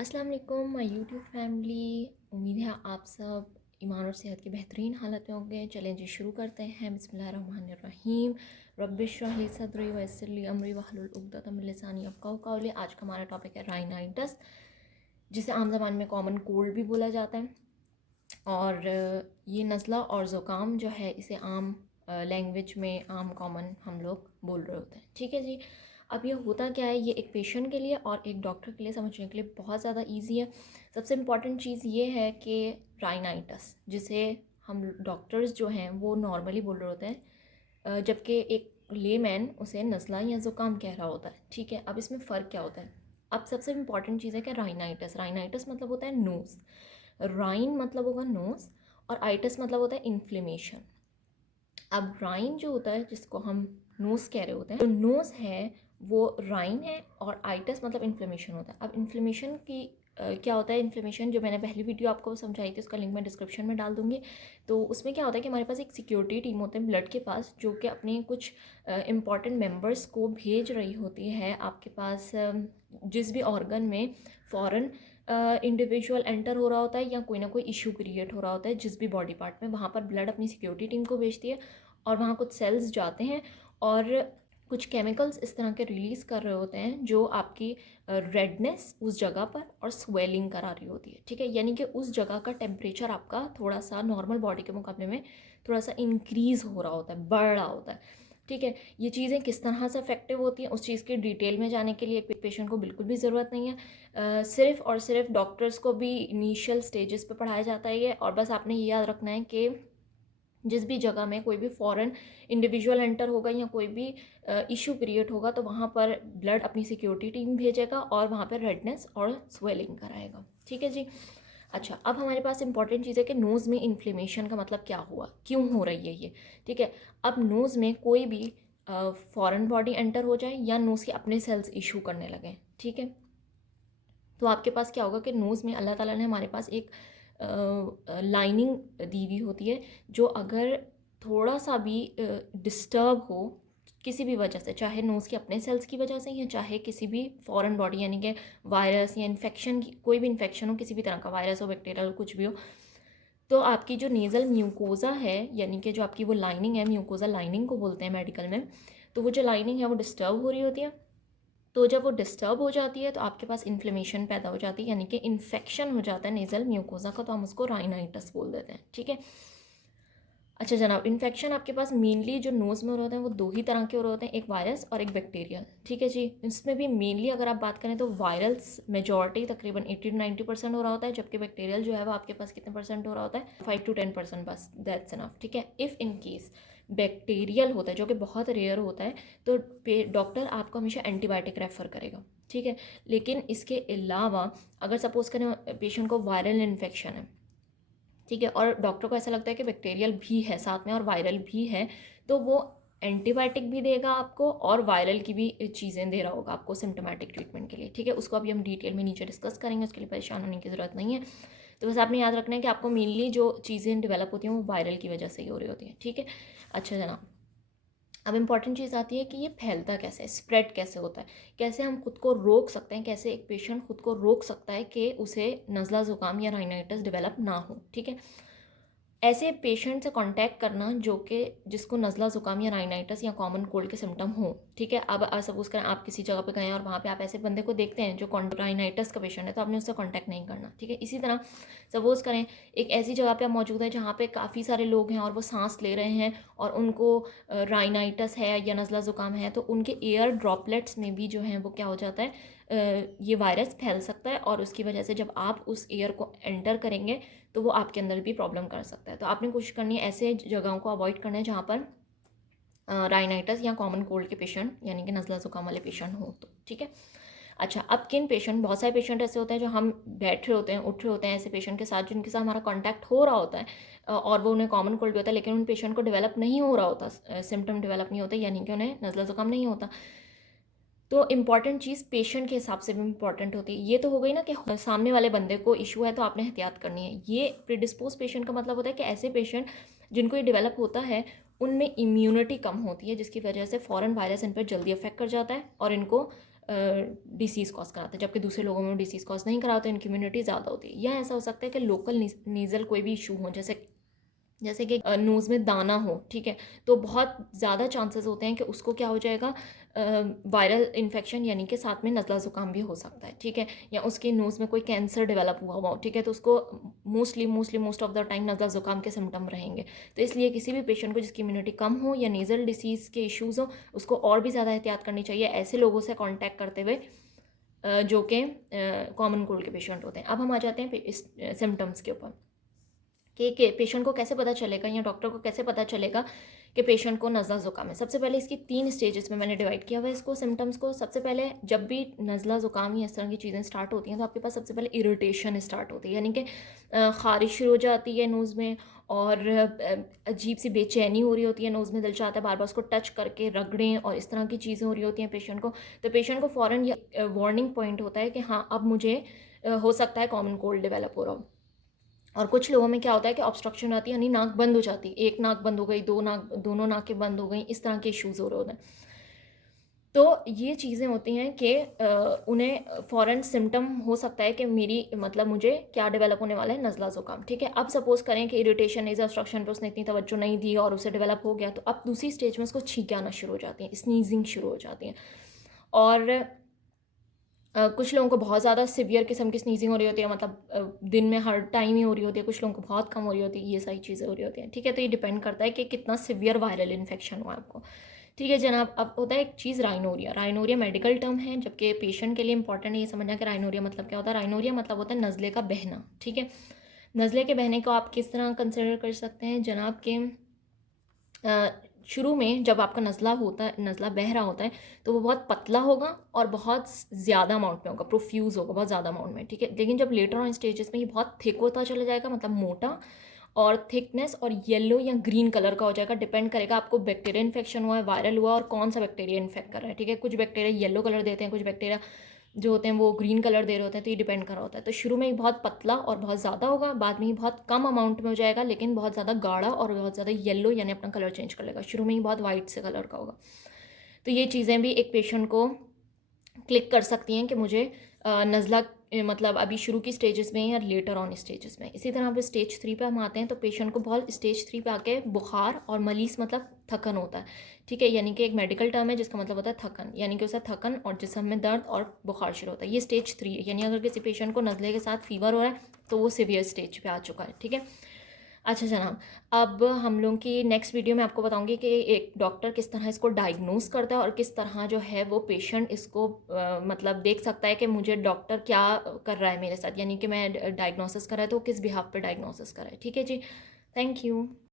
अस्सलाम वालेकुम my YouTube family. उम्मीद है आप सब ईमान और सेहत की बेहतरीन हालत में होंगे। चलें जी शुरू करते हैं। बिस्मिल्लाहिर्रहमानिर्रहीम। रब्बिश्रह ली सदरी वयस्सिर ली अमरी वहलुल उक़दतम मिन लिसानी यफ़क़हू क़ौली। आज का हमारा टॉपिक है राइनाइटिस, जिसे आम ज़बान में कॉमन कोल्ड भी बोला जाता है। और ये नज़ला और ज़ुकाम जो है इसे आम लैंग्वेज में आम कॉमन हम लोग बोल रहे होते हैं। ठीक है जी। अब ये होता क्या है, ये एक पेशेंट के लिए और एक डॉक्टर के लिए समझने के लिए बहुत ज़्यादा इजी है। सबसे इम्पॉर्टेंट चीज़ ये है कि राइनाइटिस, जिसे हम डॉक्टर्स जो हैं वो नॉर्मली बोल रहे होते हैं, जबकि एक लेमैन उसे नज़ला या ज़ुकाम कह रहा होता है। ठीक है, अब इसमें फ़र्क क्या होता है। अब सबसे इम्पॉर्टेंट चीज़ है कि राइनाइटिस राइनाइटिस मतलब होता है नोज़। राइन मतलब होगा नोज़ और आइटिस मतलब होता है इन्फ्लेमेशन। अब राइन जो होता है, जिसको हम नोज़ कह रहे होते हैं, जो नोज़ है वो राइन है और आइटिस मतलब इन्फ्लेमेशन होता है। अब इन्फ्लेमेशन की क्या होता है, इन्फ्लेमेशन जो मैंने पहली वीडियो आपको समझाई थी उसका लिंक मैं डिस्क्रिप्शन में डाल दूँगी। तो उसमें क्या होता है कि हमारे पास एक सिक्योरिटी टीम होते हैं ब्लड के पास, जो कि अपने कुछ इंपॉर्टेंट मेंबर्स को भेज रही होती है आपके पास। जिस भी ऑर्गन में फ़ॉरन इंडिविजुअल एंटर हो रहा होता है या कोई ना कोई इशू क्रिएट हो रहा होता है, जिस भी बॉडी पार्ट में, वहाँ पर ब्लड अपनी सिक्योरिटी टीम को भेजती है और वहाँ कुछ सेल्स जाते हैं और कुछ केमिकल्स इस तरह के रिलीज़ कर रहे होते हैं जो आपकी रेडनेस उस जगह पर और स्वेलिंग करा रही होती है। ठीक है, यानी कि उस जगह का टेम्परेचर आपका थोड़ा सा नॉर्मल बॉडी के मुकाबले में थोड़ा सा इंक्रीज़ हो रहा होता है, बढ़ रहा होता है। ठीक है, ये चीज़ें किस तरह से इफेक्टिव होती हैं उस चीज़ की डिटेल में जाने के लिए एक पेशेंट को बिल्कुल भी ज़रूरत नहीं है। सिर्फ़ और सिर्फ डॉक्टर्स को भी इनिशियल स्टेजेस पे पढ़ाया जाता है ये, और बस आपने ये याद रखना है कि जिस भी जगह में कोई भी फॉरेन इंडिविजुअल एंटर होगा या कोई भी इशू क्रिएट होगा तो वहाँ पर ब्लड अपनी सिक्योरिटी टीम भेजेगा और वहाँ पर रेडनेस और स्वेलिंग कराएगा। ठीक है जी। अच्छा, अब हमारे पास इंपॉर्टेंट चीज़ है कि नोज़ में इन्फ्लेमेशन का मतलब क्या हुआ, क्यों हो रही है ये। ठीक है, अब नोज़ में कोई भी फॉरेन बॉडी एंटर हो जाए या नोज़ के अपने सेल्स इशू करने लगें, ठीक है, तो आपके पास क्या होगा कि नोज़ में अल्लाह ताला ने हमारे पास एक लाइनिंग दी हुई होती है, जो अगर थोड़ा सा भी डिस्टर्ब हो किसी भी वजह से, चाहे नोज़ के अपने सेल्स की वजह से या चाहे किसी भी फॉरेन बॉडी यानी कि वायरस या इन्फेक्शन की, कोई भी इन्फेक्शन हो, किसी भी तरह का वायरस हो, बैक्टीरियल कुछ भी हो, तो आपकी जो नेज़ल म्यूकोज़ा है, यानी कि जो आपकी वो लाइनिंग है, म्यूकोज़ा लाइनिंग को बोलते हैं मेडिकल में, तो वो जो लाइनिंग है वो डिस्टर्ब हो रही होती है। तो जब वो डिस्टर्ब हो जाती है तो आपके पास इन्फ्लेमेशन पैदा हो जाती है, यानी कि इन्फेक्शन हो जाता है नेज़ल म्यूकोज़ा का, तो हम उसको राइनाइटिस बोल देते हैं। ठीक है। अच्छा जनाब, इन्फेक्शन आपके पास मेनली जो नोज़ में हो रहे होते हैं वो दो ही तरह के हो रहे होते हैं, एक वायरस और एक बैक्टीरियल। ठीक है जी। इसमें भी मेनली अगर आप बात करें तो वायरल्स मेजॉरिटी तकरीबन 80 to 90% हो रहा होता है, जबकि बैक्टीरियल जो है वो आपके पास कितने परसेंट हो रहा होता है, 5 to 10%, बस दैट्स इनफ। ठीक है, इफ़ इन केस बैक्टीरियल होता है जो कि बहुत रेयर होता है, तो डॉक्टर आपको हमेशा एंटीबायोटिक रेफ़र करेगा। ठीक है, लेकिन इसके अलावा अगर सपोज़ करें पेशेंट को वायरल इन्फेक्शन है, ठीक है, और डॉक्टर को ऐसा लगता है कि बैक्टीरियल भी है साथ में और वायरल भी है, तो वो एंटीबायोटिक भी देगा आपको और वायरल की भी चीज़ें दे रहा होगा आपको सिम्टोमेटिक ट्रीटमेंट के लिए। ठीक है, उसको अभी हम डिटेल में नीचे डिस्कस करेंगे, उसके लिए परेशान होने की ज़रूरत नहीं है। तो बस आपने याद रखना है कि आपको मेनली जो चीज़ें डेवलप होती हैं वो वायरल की वजह से ही हो रही होती हैं। ठीक है। अच्छा जनाब, अब इम्पॉर्टेंट चीज़ आती है कि ये फैलता कैसे है, स्प्रेड कैसे होता है, कैसे हम खुद को रोक सकते हैं, कैसे एक पेशेंट खुद को रोक सकता है कि उसे नज़ला ज़ुकाम या राइनाइटिस डेवलप ना हो। ठीक है, ऐसे पेशेंट से कांटेक्ट करना जो कि जिसको नज़ला ज़ुकाम या राइनाइटिस या कॉमन कोल्ड के सिम्टम हो। ठीक है, अब सपोज करें आप किसी जगह पे गए हैं और वहाँ पे आप ऐसे बंदे को देखते हैं जो राइनाइटिस का पेशेंट है, तो आपने उससे कांटेक्ट नहीं करना। ठीक है, इसी तरह सपोज़ करें एक ऐसी जगह पे आप मौजूद हैं जहाँ पे काफ़ी सारे लोग हैं और वो सांस ले रहे हैं और उनको राइनाइटिस है या नज़ला ज़ुकाम है, तो उनके एयर ड्रॉपलेट्स में भी जो है वो क्या हो जाता है, ये वायरस फैल सकता है और उसकी वजह से जब आप उस एयर को एंटर करेंगे तो वो आपके अंदर भी प्रॉब्लम कर सकता है। तो आपने कोशिश करनी है ऐसे जगहों को अवॉइड करना है जहाँ पर राइनाइटिस या कॉमन कोल्ड के पेशेंट यानी कि नज़ला ज़ुकाम वाले पेशेंट हो। तो ठीक है। अच्छा, अब किन पेशेंट, बहुत सारे पेशेंट ऐसे होते हैं जो हम बैठ रहे होते हैं, उठ रहे होते हैं ऐसे पेशेंट के साथ जिनके साथ हमारा कॉन्टैक्ट हो रहा होता है, और वो उन्हें कॉमन कोल्ड भी होता है लेकिन उन पेशेंट को डेवलप नहीं हो रहा होता, सिम्टम डेवलप नहीं होते, यानी कि उन्हें नज़ला ज़ुकाम नहीं होता। तो इम्पॉर्टेंट चीज़ पेशेंट के हिसाब से भी इम्पॉर्टेंट होती है। ये तो हो गई ना कि सामने वाले बंदे को इशू है तो आपने एहतियात करनी है। ये प्रीडिस्पोज पेशेंट का मतलब होता है कि ऐसे पेशेंट जिनको ये डेवलप होता है उनमें इम्यूनिटी कम होती है, जिसकी वजह से फ़ॉरेन वायरस इन पर जल्दी अफेक्ट कर जाता है और इनको डिसीज़ कॉज कराता है, जबकि दूसरे लोगों में डिसीज़ कॉज नहीं कराता, इनकी इम्यूनिटी ज़्यादा होती है। या ऐसा हो सकता है कि लोकल नीज़ल कोई भी इशू हो, जैसे कि नोज़ में दाना हो, ठीक है, तो बहुत ज़्यादा चांसेस होते हैं कि उसको क्या हो जाएगा, वायरल इन्फेक्शन यानी कि साथ में नज़ला ज़ुकाम भी हो सकता है, ठीक है, या उसके नोज़ में कोई कैंसर डेवलप हुआ हुआ हो, ठीक है, तो उसको मोस्ट ऑफ द टाइम नज़ला ज़ुकाम के सिम्टम रहेंगे। तो इसलिए किसी भी पेशेंट को जिसकी इम्यूनिटी कम हो या नेज़ल डिसीज़ के इश्यूज़ हो, उसको और भी ज़्यादा एहतियात करनी चाहिए ऐसे लोगों से कॉन्टैक्ट करते हुए जो कि कॉमन कोल्ड के पेशेंट होते हैं। अब हम आ जाते हैं इस सिम्टम्स के ऊपर कि पेशेंट को कैसे पता चलेगा या डॉक्टर को कैसे पता चलेगा कि पेशेंट को नज़ला ज़ुकाम है। सबसे पहले इसकी 3 स्टेजेस में मैंने डिवाइड किया हुआ है इसको, सिम्टम्स को। सबसे पहले जब भी नज़ला ज़ुकाम या इस तरह की चीज़ें स्टार्ट होती हैं तो आपके पास सबसे पहले इरिटेशन स्टार्ट होती है, यानी कि ख़ारिश शुरू हो जाती है नोज़ में, और अजीब सी बेचैनी हो रही होती है नोज़ में, दिल चाहता है बार बार उसको टच करके रगड़ें और इस तरह की चीज़ें हो रही होती हैं पेशेंट को। तो पेशेंट को फ़ौरन ये वार्निंग पॉइंट होता है कि हाँ, अब मुझे हो सकता है कॉमन कोल्ड डेवलप हो रहा हो। और कुछ लोगों में क्या होता है कि ऑब्स्ट्रक्शन आती है, यानी नाक बंद हो जाती है, एक नाक बंद हो गई, दोनों नाकें बंद हो गई, इस तरह के इश्यूज़ हो रहे होते हैं। तो ये चीज़ें होती हैं कि उन्हें फ़ौरन सिम्टम हो सकता है कि मुझे क्या डेवलप होने वाला है, नज़ला ज़ुकाम, ठीक है। अब सपोज़ करें कि इरिटेशन नेज़ल ऑब्स्ट्रक्शन पे उसने इतनी तवज्जो नहीं दी और उसे डेवलप हो गया, तो अब दूसरी स्टेज में उसको छींकें आना शुरू हो जाती हैं, स्नीजिंग शुरू हो जाती हैं। और कुछ लोगों को बहुत ज़्यादा सिवियर किस्म की स्नीजिंग हो रही होती है, मतलब दिन में हर टाइम ही हो रही होती है, कुछ लोगों को बहुत कम हो रही होती है, ये सारी चीज़ें हो रही होती हैं, ठीक है। तो ये डिपेंड करता है कि कितना सिवियर वायरल इन्फेक्शन हुआ है आपको, ठीक है जनाब। अब होता है एक चीज़ राइनोरिया। राइनोरिया मेडिकल टर्म है, जबकि पेशेंट के लिए इंपॉर्टेंट है ये समझना कि राइनोरिया मतलब क्या होता है। राइनोरिया मतलब होता है नज़ले का बहना, ठीक है। नज़ले के बहने को आप किस तरह कंसिडर कर सकते हैं जनाब के शुरू में जब आपका नज़ला बह रहा होता है तो वो बहुत पतला होगा और बहुत ज़्यादा अमाउंट में होगा, प्रोफ्यूज़ होगा बहुत ज़्यादा अमाउंट में, ठीक है। लेकिन जब लेटर ऑन स्टेजेस में ये बहुत थिक होता चला जाएगा, मतलब मोटा और थिकनेस और येलो या ग्रीन कलर का हो जाएगा, डिपेंड करेगा आपको बैक्टीरिया इन्फेक्शन हुआ है, वायरल हुआ और कौन सा बैक्टीरिया इन्फेक्ट कर रहा है, ठीक है। कुछ बैक्टीरिया येलो कलर देते हैं, कुछ बैक्टीरिया जो होते हैं वो ग्रीन कलर दे रहे होते हैं, तो ये डिपेंड कर रहा होता है। तो शुरू में ही बहुत पतला और बहुत ज़्यादा होगा, बाद में ही बहुत कम अमाउंट में हो जाएगा, लेकिन बहुत ज़्यादा गाढ़ा और बहुत ज़्यादा येलो, यानी अपना कलर चेंज कर लेगा। शुरू में ही बहुत वाइट से कलर का होगा। तो ये चीज़ें भी एक पेशेंट को क्लिक कर सकती हैं कि मुझे नज़ला मतलब अभी शुरू की स्टेजेस में या लेटर ऑन स्टेजेस में। इसी तरह पे स्टेज 3 पे हम आते हैं तो पेशेंट को बहुत स्टेज 3 पे आके बुखार और मलीस मतलब थकन होता है, ठीक है। यानी कि एक मेडिकल टर्म है जिसका मतलब होता है थकन, यानी कि उसे थकन और जिस्म में दर्द और बुखार शुरू होता है। ये स्टेज 3 है, यानी अगर किसी पेशेंट को नज़ले के साथ फीवर हो रहा है तो वो सीवियर स्टेज पे आ चुका है, ठीक है। अच्छा जनाब, अब हम लोग की नेक्स्ट वीडियो में आपको बताऊंगी कि एक डॉक्टर किस तरह इसको डायग्नोस करता है और किस तरह जो है वो पेशेंट इसको मतलब देख सकता है कि मुझे डॉक्टर क्या कर रहा है मेरे साथ, यानी कि मैं डायग्नोसिस कर रहा है तो किस बिहाफ पे डायग्नोसिस कर रहा है, ठीक है जी। Thank you.